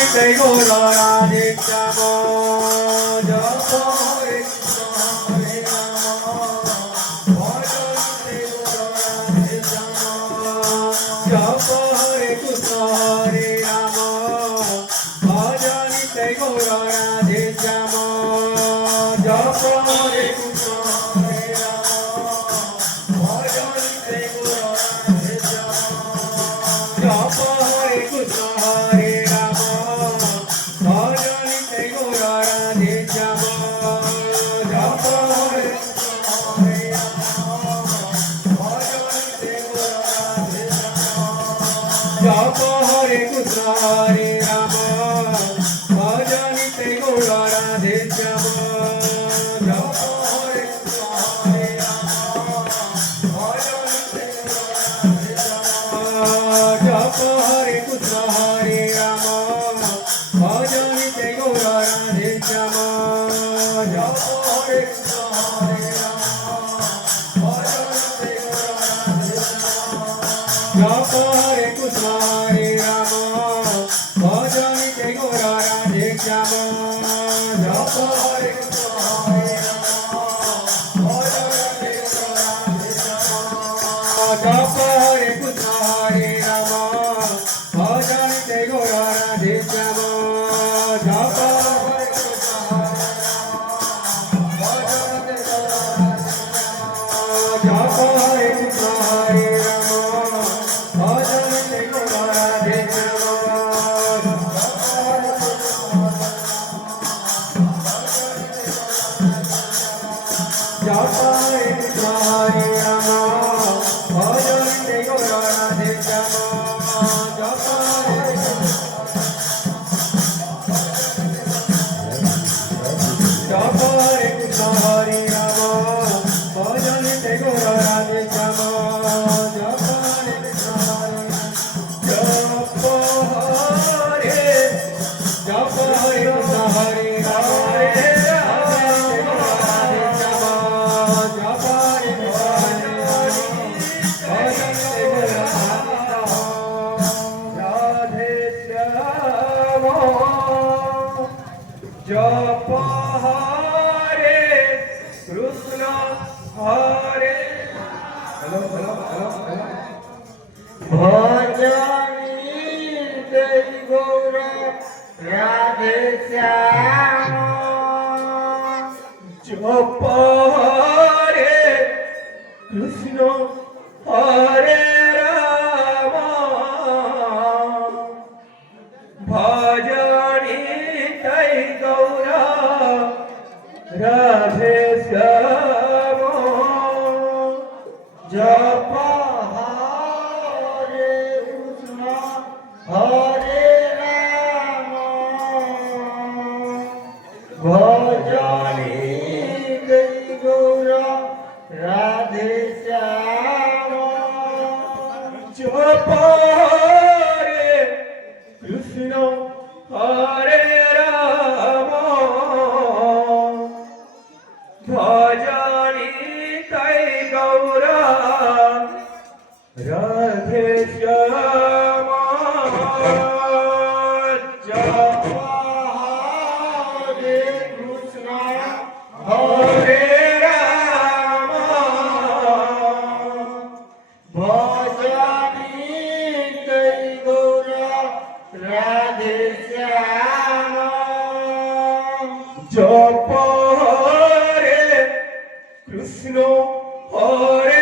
নিতাই গৌর রাধে শ্যাম জপ হরে কৃষ্ণ হরে রাম ভজন নিতাই গৌর রাধে শ্যাম জপ হরে কৃষ্ণ হরে রাম ভজন নিতাই গৌর রাধে শ্যাম জপ হরে কৃষ্ণ হরে রাম ভজন নিতাই গৌর রাধে শ্যাম জপ হরে কৃষ্ণ হরে রাম ভজন নিতাই গৌর রাধে শ্যাম জপ হরে কৃষ্ণ হরে রাম ভজন নিতাই গৌর রাধে শ্যাম জপ হরে কৃষ্ণ হরে রাম ভজন নিতাই গৌর রাধে শ্যাম জপ হরে কৃষ্ণ হরে রাম ভজন নিতাই গৌর রাধে শ্যাম জপ হরে কৃষ্ণ হরে রাম ভজন নিতাই গৌর রাধে শ্যাম জপ হরে কৃষ্ণ হরে রাম ভজন নিতাই গৌর রাধে শ্যাম জপ হরে কৃষ্ণ হরে রাম ভজন নিতাই গৌর রাধে শ্যাম জপ হরে কৃষ্ণ হরে রাম ভজন নিতাই গৌর রাধে শ্যাম জপ হরে কৃষ্ণ হরে রাম ভজন নিতাই গৌর রাধে শ্যাম জপ হরে কৃষ্ণ হরে রাম ভজন নিতাই গৌর রাধে শ্যাম জপ হরে কৃষ্ণ হরে রাম ভজন নিতাই গৌর রাধে শ্যাম জপ হরে কৃষ্ণ হরে রাম ভজন নিতাই গৌর রাধে শ্যাম জপ হরে জপ হরে কৃষ্ণ হরে রাম ভজন নিতাই গৌর রাধে শ্যাম জপ হরে কৃষ্ণ হরে জপ হরে জপ হরে কৃষ্ণ হরে রাম জপ হরে কৃষ্ণ হরে ভজন নিতাই গৌর রাধে শ্যাম জপ হরে কৃষ্ণ হরে হ্যালো হ্যালো হ্যালো ভজনী দেই গৌর রাধে শ্যাম জপ হরে কৃষ্ণ হরে রাম ভজনী নিতাই গৌর রাধে শ্যাম জপ হরে কৃষ্ণ হরে রাম ভজনী নিতাই গৌর রাধে শ্যাম জপ হরে কৃষ্ণ হরে রাম ভজন নিতাই গৌর রাধে শ্যাম জপ হরে কৃষ্ণ হরে রাম ভজন নিতাই গৌর রাধে শ্যাম জপ হরে কৃষ্ণ হরে